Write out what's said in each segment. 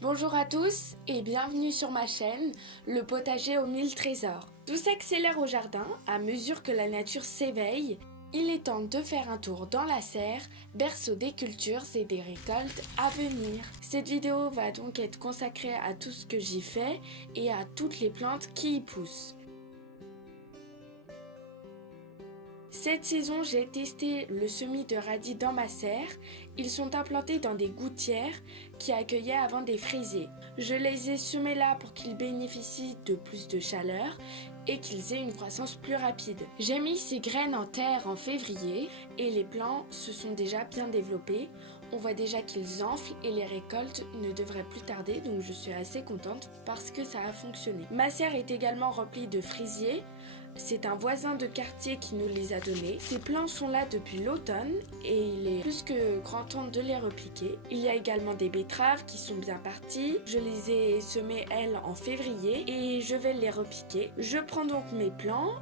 Bonjour à tous et bienvenue sur ma chaîne, le potager aux 1000 trésors. Tout s'accélère au jardin à mesure que la nature s'éveille. Il est temps de faire un tour dans la serre, berceau des cultures et des récoltes à venir. Cette vidéo va donc être consacrée à tout ce que j'y fais et à toutes les plantes qui y poussent. Cette saison, j'ai testé le semis de radis dans ma serre. Ils sont implantés dans des gouttières qui accueillaient avant des fraisiers. Je les ai semés là pour qu'ils bénéficient de plus de chaleur et qu'ils aient une croissance plus rapide. J'ai mis ces graines en terre en février et les plants se sont déjà bien développés. On voit déjà qu'ils enflent et les récoltes ne devraient plus tarder, donc je suis assez contente parce que ça a fonctionné. Ma serre est également remplie de fraisiers. C'est un voisin de quartier qui nous les a donnés. Ces plants sont là depuis l'automne et il est plus que grand temps de les repiquer. Il y a également des betteraves qui sont bien parties. Je les ai semées, elles, en février et je vais les repiquer. Je prends donc mes plants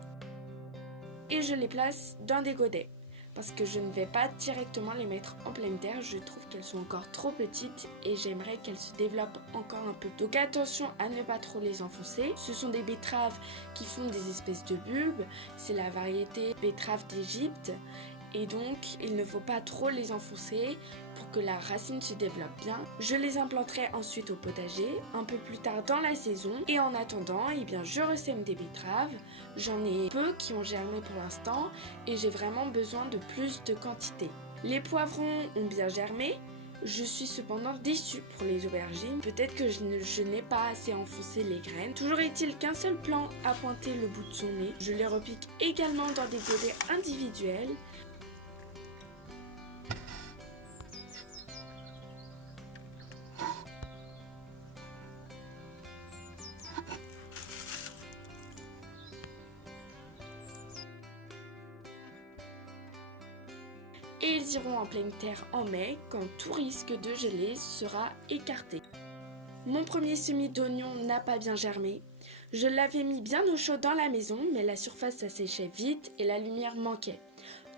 et je les place dans des godets. Parce que je ne vais pas directement les mettre en pleine terre, je trouve qu'elles sont encore trop petites et j'aimerais qu'elles se développent encore un peu. Donc attention à ne pas trop les enfoncer. Ce sont des betteraves qui font des espèces de bulbes, c'est la variété betterave d'Égypte et donc il ne faut pas trop les enfoncer pour que la racine se développe bien. Je les implanterai ensuite au potager un peu plus tard dans la saison et en attendant, je ressème des betteraves. J'en ai peu qui ont germé pour l'instant et j'ai vraiment besoin de plus de quantité. Les poivrons ont bien germé. Je suis cependant déçue pour les aubergines. Peut-être que je n'ai pas assez enfoncé les graines. Toujours est-il qu'un seul plant a pointé le bout de son nez. Je les repique également dans des godets individuels. Et ils iront en pleine terre en mai, quand tout risque de geler sera écarté. Mon premier semis d'oignons n'a pas bien germé. Je l'avais mis bien au chaud dans la maison, mais la surface s'asséchait vite et la lumière manquait.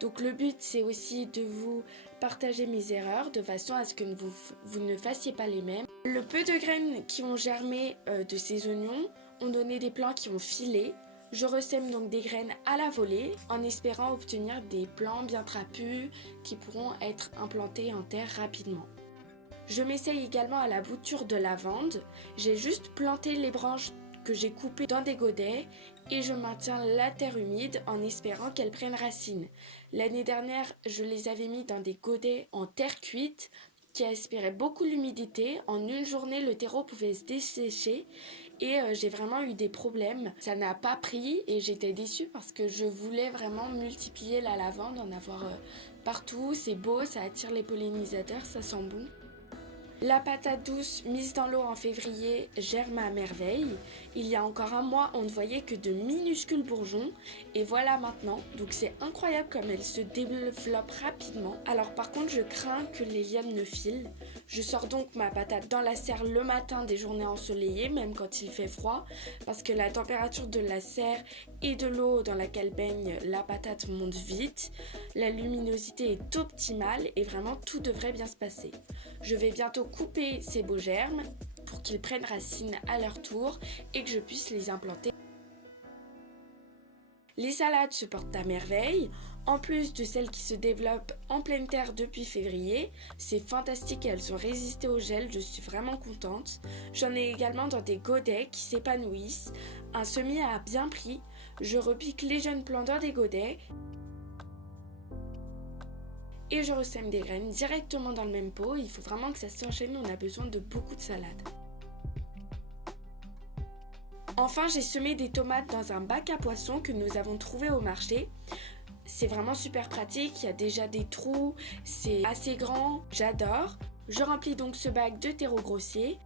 Donc le but, c'est aussi de vous partager mes erreurs, de façon à ce que vous ne fassiez pas les mêmes. Le peu de graines qui ont germé de ces oignons ont donné des plants qui ont filé. Je ressème donc des graines à la volée en espérant obtenir des plants bien trapus qui pourront être implantés en terre rapidement. Je m'essaye également à la bouture de lavande. J'ai juste planté les branches que j'ai coupées dans des godets et je maintiens la terre humide en espérant qu'elles prennent racine. L'année dernière, je les avais mis dans des godets en terre cuite qui aspiraient beaucoup l'humidité. En une journée, le terreau pouvait se dessécher et j'ai vraiment eu des problèmes. Ça n'a pas pris et j'étais déçue parce que je voulais vraiment multiplier la lavande, en avoir partout. C'est beau, ça attire les pollinisateurs, ça sent bon. La patate douce mise dans l'eau en février germe à merveille. Il y a encore un mois, on ne voyait que de minuscules bourgeons et voilà maintenant. Donc c'est incroyable comme elle se développe rapidement. Alors par contre, je crains que les lianes ne filent. Je sors donc ma patate dans la serre le matin des journées ensoleillées, même quand il fait froid, parce que la température de la serre et de l'eau dans laquelle baigne la patate monte vite. La luminosité est optimale et vraiment tout devrait bien se passer. Je vais bientôt couper ces beaux germes pour qu'ils prennent racine à leur tour et que je puisse les implanter. Les salades se portent à merveille, en plus de celles qui se développent en pleine terre depuis février. C'est fantastique et elles ont résisté au gel, je suis vraiment contente. J'en ai également dans des godets qui s'épanouissent. Un semis a bien pris, je repique les jeunes plants dans des godets et je ressème des graines directement dans le même pot. Il faut vraiment que ça s'enchaîne, on a besoin de beaucoup de salade. Enfin, j'ai semé des tomates dans un bac à poissons que nous avons trouvé au marché. C'est vraiment super pratique, il y a déjà des trous, c'est assez grand, j'adore. Je remplis donc ce bac de terreau grossier.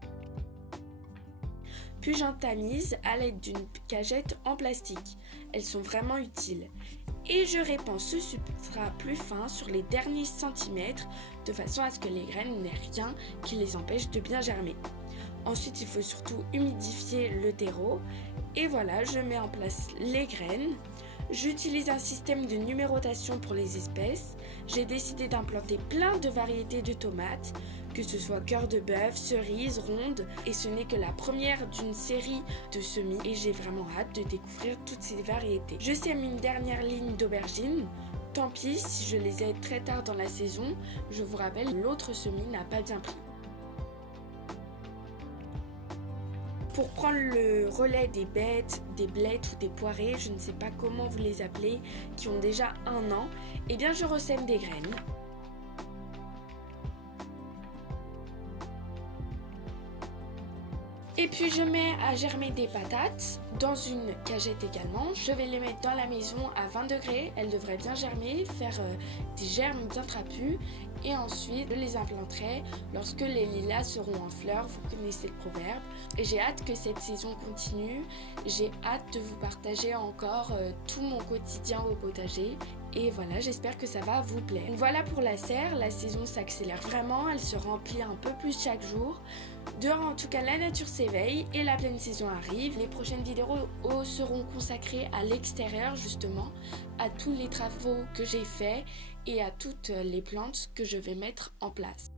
Puis j'en tamise à l'aide d'une cagette en plastique. Elles sont vraiment utiles. Et je répands ce substrat plus fin sur les derniers centimètres de façon à ce que les graines n'aient rien qui les empêche de bien germer. Ensuite, il faut surtout humidifier le terreau. Et voilà, je mets en place les graines. J'utilise un système de numérotation pour les espèces. j'ai décidé d'implanter plein de variétés de tomates, que ce soit cœur de bœuf, cerise, ronde, et ce n'est que la première d'une série de semis et j'ai vraiment hâte de découvrir toutes ces variétés. Je sème une dernière ligne d'aubergines. Tant pis si je les ai très tard dans la saison, je vous rappelle, l'autre semis n'a pas bien pris. Pour prendre le relais des bêtes, des blettes ou des poirées, je ne sais pas comment vous les appelez, qui ont déjà 1 an, eh bien je ressème des graines. Et puis je mets à germer des patates dans une cagette également. Je vais les mettre dans la maison à 20 degrés. Elles devraient bien germer, faire des germes bien trapus. Et ensuite, je les implanterai lorsque les lilas seront en fleurs. Vous connaissez le proverbe. Et j'ai hâte que cette saison continue. J'ai hâte de vous partager encore tout mon quotidien au potager. Et voilà, j'espère que ça va vous plaire. Donc voilà pour la serre, la saison s'accélère vraiment, elle se remplit un peu plus chaque jour. Dehors en tout cas, la nature s'éveille et la pleine saison arrive. Les prochaines vidéos seront consacrées à l'extérieur justement, à tous les travaux que j'ai faits et à toutes les plantes que je vais mettre en place.